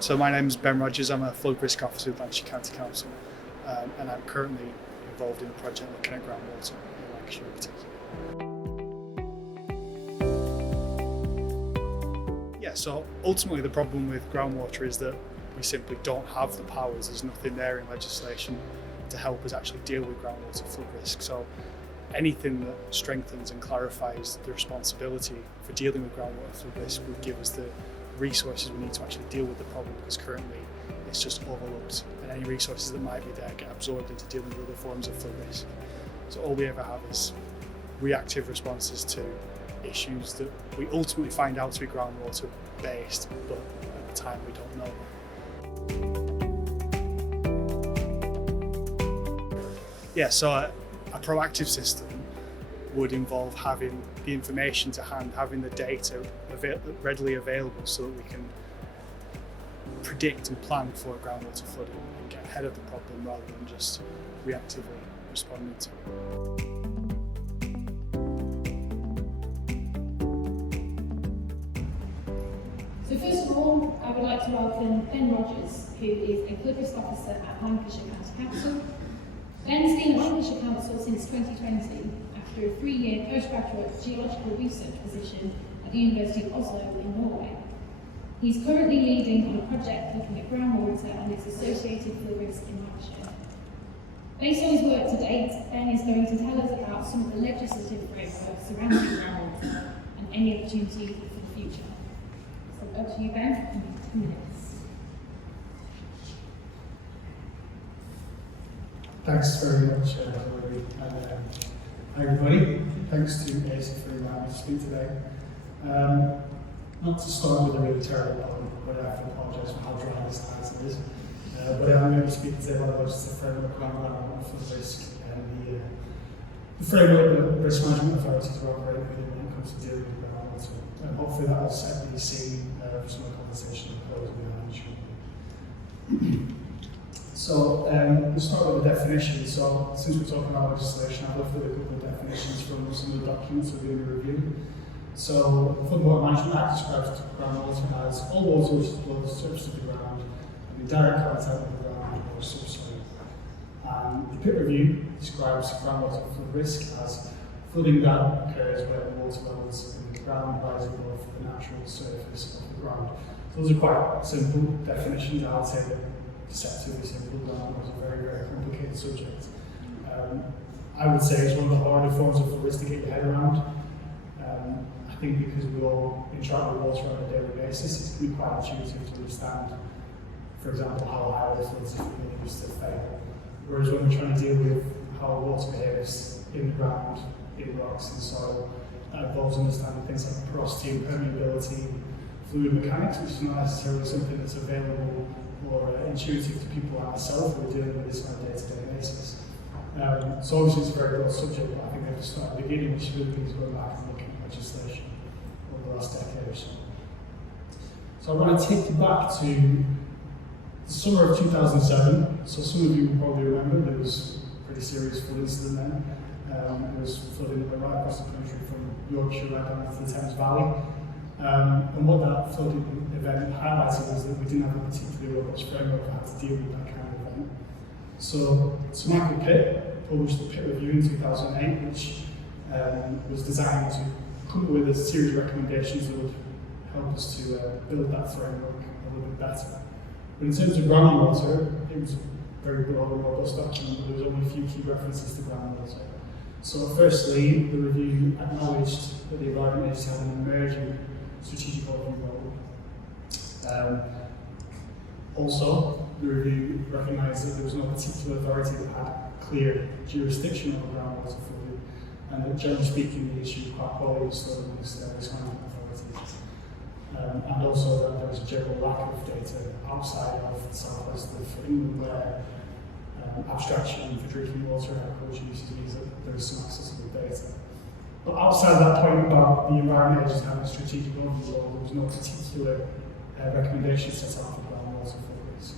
So my name is Ben Rogers. I'm a flood risk officer with Lancashire County Council, and I'm currently involved in a project looking at groundwater in Lancashire in particular. Yeah, so ultimately the problem with groundwater is that we simply don't have the powers. There's nothing there in legislation to help us actually deal with groundwater flood risk. So anything that strengthens and clarifies the responsibility for dealing with groundwater flood risk would give us the resources we need to actually deal with the problem, because currently it's just overlooked, and any resources that might be there get absorbed into dealing with other forms of flood risk. So all we ever have is reactive responses to issues that we ultimately find out to be groundwater based, but at the time we don't know. Yeah, so a proactive system would involve having the information to hand, having the data readily available so that we can predict and plan for groundwater flooding and get ahead of the problem rather than just reactively responding to it. So first of all, I would like to welcome Ben Rogers, who is a flood risk officer at Lancashire County Council. Ben's been at Lancashire Council since 2020 after a 3-year postgraduate geological research position at the University of Oslo in Norway. He's currently leading on a project looking at groundwater and its associated flood risk in Lancashire. Based on his work to date, Ben is going to tell us about some of the legislative framework surrounding groundwater and any opportunities for the future. So over to you, Ben, in 10 minutes. Thanks very much, Hillary. Hi everybody. Thanks to ACE for inviting me to speak today. Not to start with a really terrible poem, but I have to apologise for how dry this title is. But I'm going to be speaking today about the framework around groundwater flood risk and the framework that risk management authorities are operating within when it comes to dealing with groundwater. And hopefully that will set the scene for some of the conversation that goes behind shortly. So we'll start with the definition. So since we're talking about legislation, I've lifted a couple of definitions from some of the documents we're going to review. So the Flood Water Management Act describes groundwater as all water which flows the surface of the ground and in direct contact with the ground or subsoil. And the pit review describes groundwater flood risk as flooding that occurs where the water levels in the ground rise above the natural surface of the ground. So those are quite simple definitions. I would say that deceptively simple. Groundwater is a very, very complicated subject. I would say it's one of the harder forms of flood risk to get your head around. I think because we all interact with water on a daily basis, it can be quite intuitive to understand, for example, how high the floods if we used to fail. Whereas when we're trying to deal with how water behaves in the ground, in rocks and soil, that involves understanding things like porosity and permeability, fluid mechanics, which is not necessarily something that's available or intuitive to people like myself who are dealing with this on a day-to-day basis. So obviously it's a very broad subject, but I think I have to start at the beginning, which really means going back and looking at legislation over the last decade or so. So I want to take you back to the summer of 2007. So some of you will probably remember there was a pretty serious flood incident then. There was flooding right across the country from Yorkshire right down to the Thames Valley. And what that flooding event highlighted was that we didn't have a particularly robust framework for how to deal with that kind of event. So Michael Pitt published the Pitt Review in 2008, which was designed to come up with a series of recommendations that would help us to build that framework a little bit better. But in terms of groundwater, it was a very broad and robust document, but there was only a few key references to groundwater. So firstly, the review acknowledged that the Environment Agency had an emerging strategic overview role. Also, the review recognised that there was no particular authority that had clear jurisdiction over groundwater flooding, and that generally speaking the issue quite poorly was still amongst risk management authorities. And also that there was a general lack of data outside of the southwest of England where abstraction for drinking water and agriculture uses means that there is some accessible data. But outside that point about the Environment Agency having a strategic overview role, there was no particular recommendation set out for groundwater flood risk.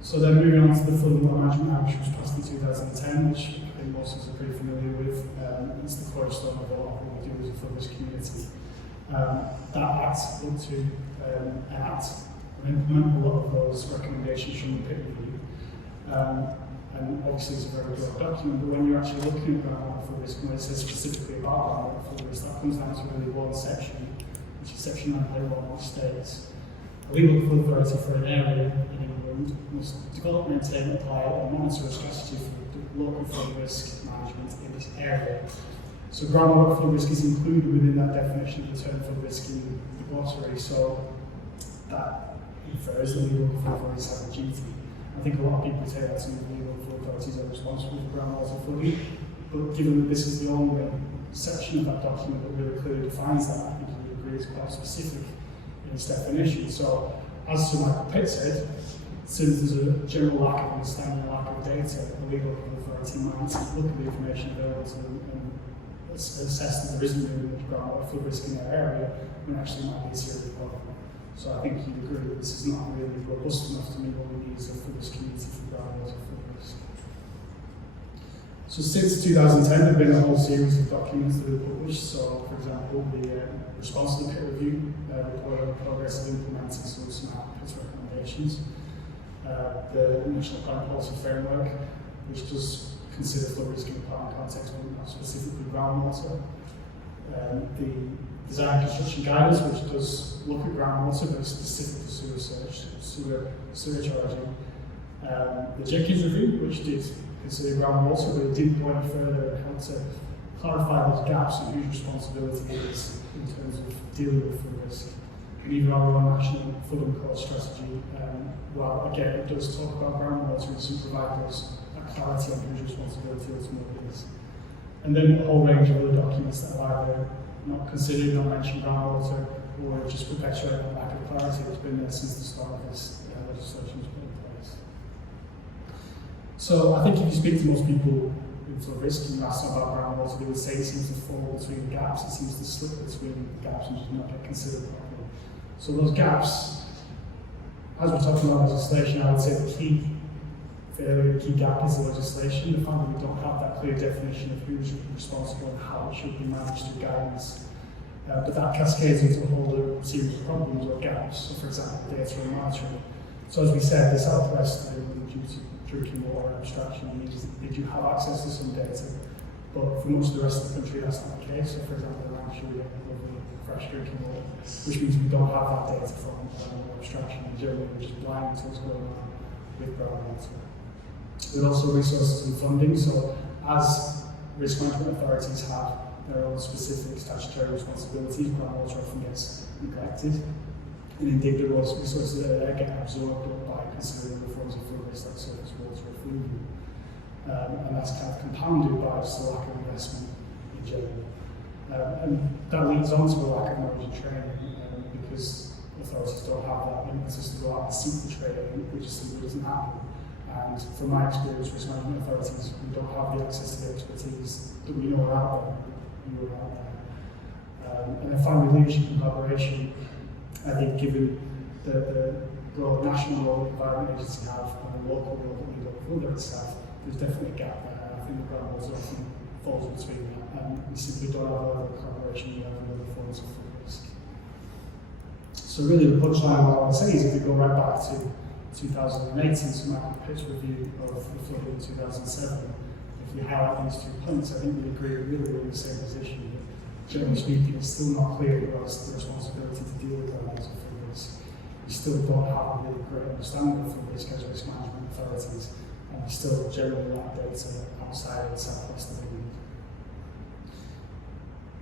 So then moving on to the Flood Water Management Act, which was passed in 2010, which I think most of us are pretty familiar with. It's the cornerstone of what we do as a flood risk community. That act looked to enact and implement a lot of those recommendations from the peer review. And obviously it's a very broad document, but when you're actually looking at groundwater flood risk, when it says specifically about groundwater flood risk, that comes down to really one section, which is section 9.1, which states a legal flood authority for an area in England must develop, maintain, apply, and monitor a strategy for local flood risk management in this area. So groundwater flood risk is included within that definition of the term flood risk in the glossary, so that infers that legal flood authorities have a duty. I think a lot of people say that some legal flood authorities are responsible for groundwater flooding, but given that this is the only section of that document that really clearly defines that, I think you would agree it's quite specific in its definition. So, as Sir Michael Pitt said, since there's a general lack of understanding and lack of data, the legal authority might look at the information available to them and assess that there isn't really much groundwater flood risk in their area, when actually it might be a serious problem. So I think you'd agree that this is not really robust enough to meet what we need as a flood risk community for groundwater flood risk. So since 2010, there have been a whole series of documents that have been published. So, for example, the response to the peer review report on progress of implementing some of Pitt's recommendations. The National Planning Policy Framework, which does consider flood risk in the planning context, but not specifically groundwater. The Design and Construction Guidance, which does look at groundwater, but it's specific to sewer charging. The Jenkins Review, which did consider groundwater, but it didn't go any further and helped to clarify those gaps and whose responsibility it is in terms of dealing with flood risk. And even our own national flood and coast strategy, while again it does talk about groundwater, it doesn't provide us that clarity on whose responsibility ultimately is. And then a whole range of other documents that are either not considered, not mentioned groundwater, or just perpetuate the lack of clarity that's been there since the start of this legislation was put in place. So I think if you speak to most people in flood risk and you ask them about groundwater, they would say it seems to fall between the gaps, it seems to slip between the gaps and just not get considered properly. So those gaps, as we're talking about legislation, I would say the key gap is the legislation, the fact that we don't have that clear definition of who's responsible and how it should be managed through guidance. But that cascades into a whole other series of problems or gaps. So, for example, data and monitoring. So, as we said, the Southwest, due to drinking water abstraction, means that they do have access to some data, but for most of the rest of the country, that's not the case. So, for example, in Lancashire, we have lovely fresh drinking water, which means we don't have that data from abstraction, and generally we're just blind to what's going on with groundwater. There are also resources and funding, so as risk management authorities have their own specific statutory responsibilities, groundwater often gets neglected, and indeed the resources that are there get absorbed by considering the forms of flood risk like surface water or fluvium. And that's kind of compounded by just the lack of investment in general. And that leads on to a lack of knowledge and training, because authorities don't have that impetus to go out and seek the training, which simply doesn't happen. And from my experience, risk management authorities, we don't have the access to the expertise that we know are out there. And then finally, leadership and collaboration. I think given the broad national role the Environment Agency have and the local role that we look for themselves, there's definitely a gap there. I think the groundwater often falls between that, and we simply don't have a level of collaboration we have in other forms of flood risk. So really the punchline of what I would say is if we go right back to 2018, so Michael Pitt's review of the flood in 2007, if you highlight these 2 points, I think we agree really we're in the same position. Generally speaking, it's still not clear who has the responsibility to deal with groundwater flood risk. We still don't have a really great understanding of flood risk as risk management authorities, and we still generally lack data outside of the southwest of England.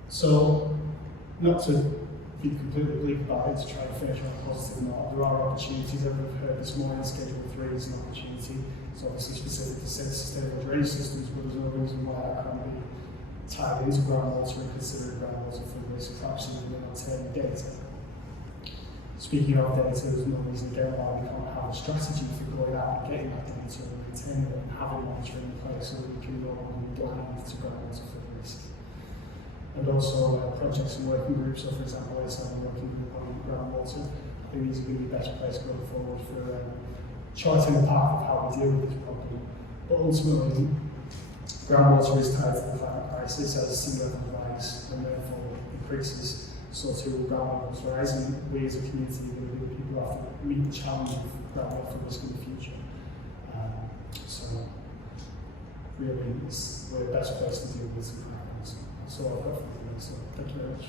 So, not to be completely bleak about it, to try to finish on a positive note, there are opportunities that we've heard this morning. Schedule 3 is an opportunity. It's obviously specific to sustainable drainage systems, but there's no reason why that can't be tied into groundwater and considering groundwater flood risk for absolutely obtaining data. Speaking of data, there's no reason again why we can't have a strategy for going out and getting that data and maintaining it and having monitoring in place so that we can no longer be blind to groundwater flood risk. And also projects and working groups, so for example, let's have a working group on groundwater. I think these are going to be the best place going forward for charting the path of how we deal with this problem. But ultimately, groundwater is tied to the climate crisis as sea level rise and rainfall increases. so too will groundwater levels rise, and we as a community are going to be the people who have to meet the challenge of groundwater flood risk in the future. So really, we're the best place to deal with this. So hopefully, so thank you very much.